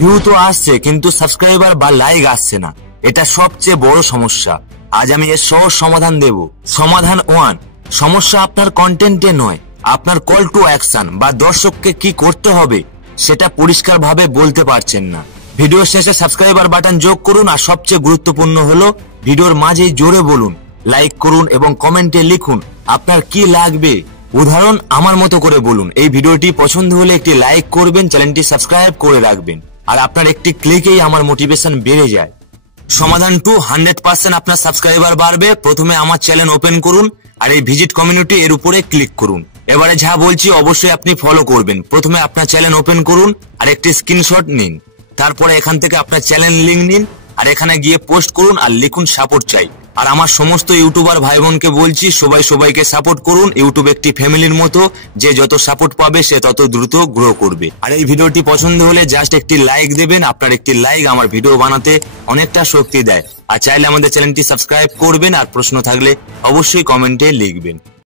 View তো আসছে কিন্তু সাবস্ক্রাইবার বা লাইক আসছে না, এটা সবচেয়ে বড় সমস্যা। আজ আমি এর সহজ সমাধান দেব। সমাধান 1, সমস্যা আপনার কন্টেন্টে নয়, আপনার কল টু অ্যাকশন বা দর্শককে কি করতে হবে সেটা পরিষ্কারভাবে বলতে পারছেন না। ভিডিও শেষে সাবস্ক্রাইবার বাটন যোগ করুন, আর সবচেয়ে গুরুত্বপূর্ণ হলো ভিডিওর মাঝেই জোরে বলুন, লাইক করুন এবং কমেন্টে লিখুন আপনার কি লাগবে। উদাহরণ আমার মতো করে বলুন। এই ভিডিওটি পছন্দ হলে একটি লাইক করবেন, চ্যানেলটি সাবস্ক্রাইব করে রাখবেন, আর আপনার একটি ক্লিকেই আমার মোটিভেশন বেড়ে যায়। সমাধান 2, 100% আপনার সাবস্ক্রাইবার বাড়বে। প্রথমে আমার চ্যানেল ওপেন করুন আর এই ভিজিট কমিউনিটি এর উপরে ক্লিক করুন। এবারে যা বলছি অবশ্যই আপনি ফলো করবেন। প্রথমে আপনার চ্যানেল ওপেন করুন আর একটি স্ক্রিনশট নিন। তারপরে এখান থেকে আপনার চ্যানেল লিংক নিন আর এখানে গিয়ে পোস্ট করুন আর লিখুন সাপোর্ট চাই। আর আমার সমস্ত ইউটিউবার ভাই বোনকে বলছি সবাইকে সাপোর্ট করুন। ইউটিউব একটি ফ্যামিলির মতো, যে যত সাপোর্ট পাবে সে তত দ্রুত গ্রো করবে। আর এই ভিডিওটি পছন্দ হলে জাস্ট একটি লাইক দেবেন। আপনার একটি লাইক আমার ভিডিও বানাতে অনেকটা শক্তি দেয়। আর চাইলে আমাদের চ্যানেলটি সাবস্ক্রাইব করবেন, আর প্রশ্ন থাকলে অবশ্যই কমেন্টে লিখবেন।